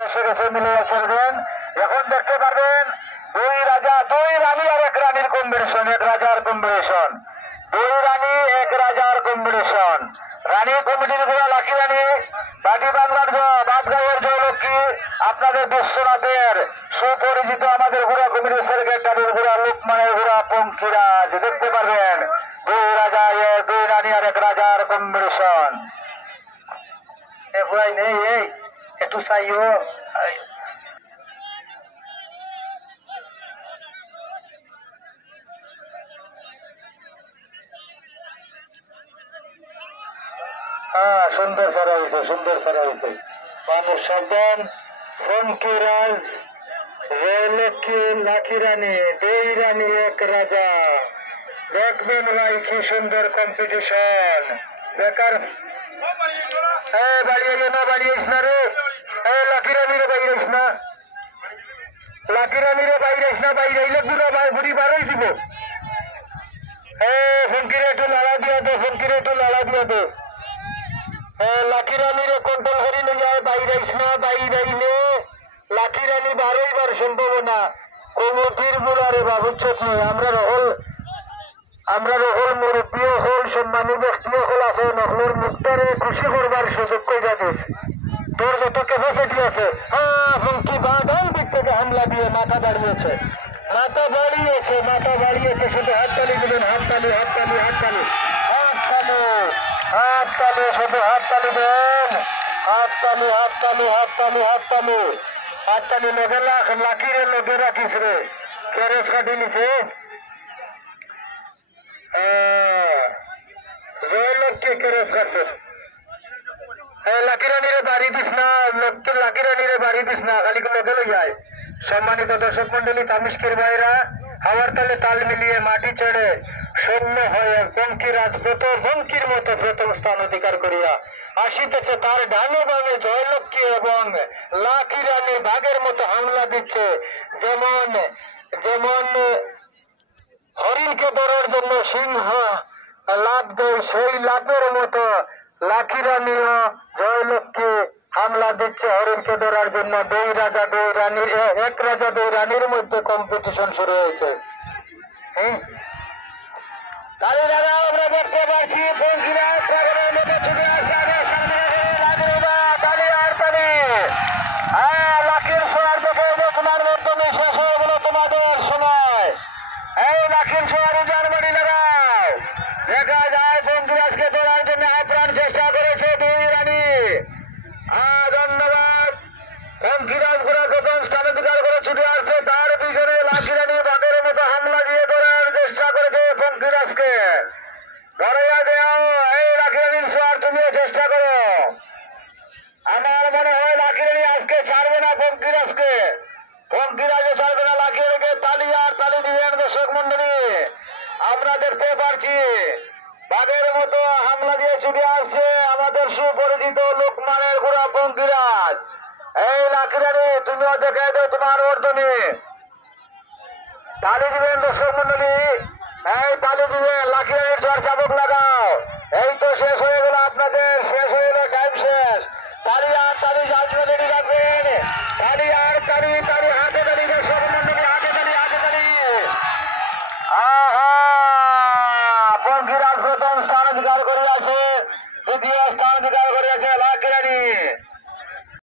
এখন দেখতে পারবেন দুই রাজা দুই রানী আর এক রানীর কম্বিনেশন, এক রাজার কম্বিনেশন, দুই রানী এক রাজার কম্বিনেশন। রানী কমিটির ঘোড়া লাকি রানী, বাটি বাংলার বাদগাঁয়ের জয়লক্ষ্মী, আপনাদের বিশ্বনাথের সুপরিচিত আমাদের ঘোড়া কমিটির সেক্রেটারির ঘোড়া লোকমানের ঘোড়া পঙ্কিরাজ। দেখতে পারবেন দুই রাজা দুই রানী আর এক রাজার কম্বিনেশন। নেই একটু চাইও সুন্দর ছাড়া হয়েছে, সুন্দর ছাড়া হয়েছে। মানুষ সাবধান, পঙ্কিরাজ জয়লক্ষ্মী লাকি রানী দুই রানী এক রাজা। দেখবেন ভাই কি সুন্দর কম্পিটিশন। বেকার বাড়িয়ে না, বাড়িয়েছ না রে, লাকি রানীরে বাইরেছ না, লাকি রানীরে বাইরেছ না, বাইরে ঘুরি বারোই দিব। ফঙ্কিরে একটু লাড়া দিয়া দে, ফঙ্কিরে একটু লাড়া দিয়া দে। লাকি রানীরে কন্ট্রোল করি যায়, বাইরেছ না, বাইরাইলে লাকি রানী বারোইবার সম্ভাবনা। কমিটির বুড়ারে বাবু চোখ নেই। আমরা রহল মুরব্বীও হল, সম্মানী ব্যক্তিও হল আছে, নকলের মুক্তারে খুশি করবার সুযোগ কইরা দিস। তোর যত ক্যাপাসিটি আছে। ফঙ্কি বাগান দিক থেকে হামলা দিয়ে মাথা বাড়িয়েছে, মাথা বাড়িয়েছে, মাথা বাড়িয়েছে। শুধু হাততালি দিবেন, হাততালি হাততালি হাততালি হাততালি হাততালি, শুধু হাততালি দেন, হাততালি হাততালি হাততালি হাততালি হাততালি। লোকে লাকিরে লোকে রাখিস রে, ক্যারেজ কাটি নিছে। জয়লক্ষ্মী ক্যারেজ কাটছে। লাকি রানীরে বাড়ি দিস না, লাকি রানীরে বাড়ি দিস না, খালি লোকে লই যায়। সম্মানিত দর্শক মন্ডলী, তামিষ্কের ভাইরা হাওয়ার তালে তাল মিলিয়ে মাটি ছেড়ে সৈন্য হয়ে পঙ্কিরাজ পঙ্কির মতো প্রথম স্থান অধিকার করিয়া আসিতেছে। তার ডানে বামে জয়লক্ষ্মী এবং লাকি রানী বাঘের মতো হামলা দিচ্ছে। যেমন যেমন হরিণকে ধরার জন্য সিংহ লাভ দেয়, সেই লাভের মতো লাকি রানীও জয়লক্ষ্মী হামলা দিচ্ছে হরিণকে ধরার জন্য। দুই রাজা দুই রানীর, এক রাজা দুই রানীর মধ্যে কম্পিটিশন শুরু হয়েছে। তাহলে যারা আমরা দেখতে পাচ্ছি পঙ্কিরাজ বাগানের মধ্যে ছুটে আসছে, লাকির সোয়ার দেখে তোমার মাধ্যমে শেষ হয়ে গেল তোমাদের সময়। এই লাকির সোয়ার উজার বাড়ি লাগাও। দেখা যায় পঙ্কিরাজকে ধরার জন্য আপ্রাণ চেষ্টা করেছে দুই রানী। ধন্যবাদ। পঙ্কিরাজ ঘোড়া প্রথম স্থান অধিকার করে ছুটে আসছে, তার পিছনে লাকি রানী বাঘের মতো হামলা দিয়ে ধরার চেষ্টা করেছে পঙ্কিরাজকে। ধরাইয়া দেও এই লাকি রানীর সোয়ার, তুমিও চেষ্টা করো। আমার মনে হয় লাকি রানী আজকে ছাড়বে না পঙ্কিরাজকে, পঙ্কিরাজও ছাড়বে না লাকি রানীকে। তালি আর তালি দিবেন দর্শক মন্ডলী। আমরা দেখতে পারছি বাঘের মতো হামলা দিয়ে ছুটে আসছে আমাদের সুপরিচিত লোকমানের ঘোড়া পঙ্কিরাজ। এই লাকি রানী, তুমিও দেখে দাও তোমার বর্ধনে। তালি দিবেন দর্শক মন্ডলী, এই তালি দিবেন। লাকি রানীর ঝড় চাবুক লাগাও। এই তো শেষ হয়ে গেল আপনাদের, শেষ হয়ে গেল, টাইম শেষ। তালি আর তালি যাচ্ছে।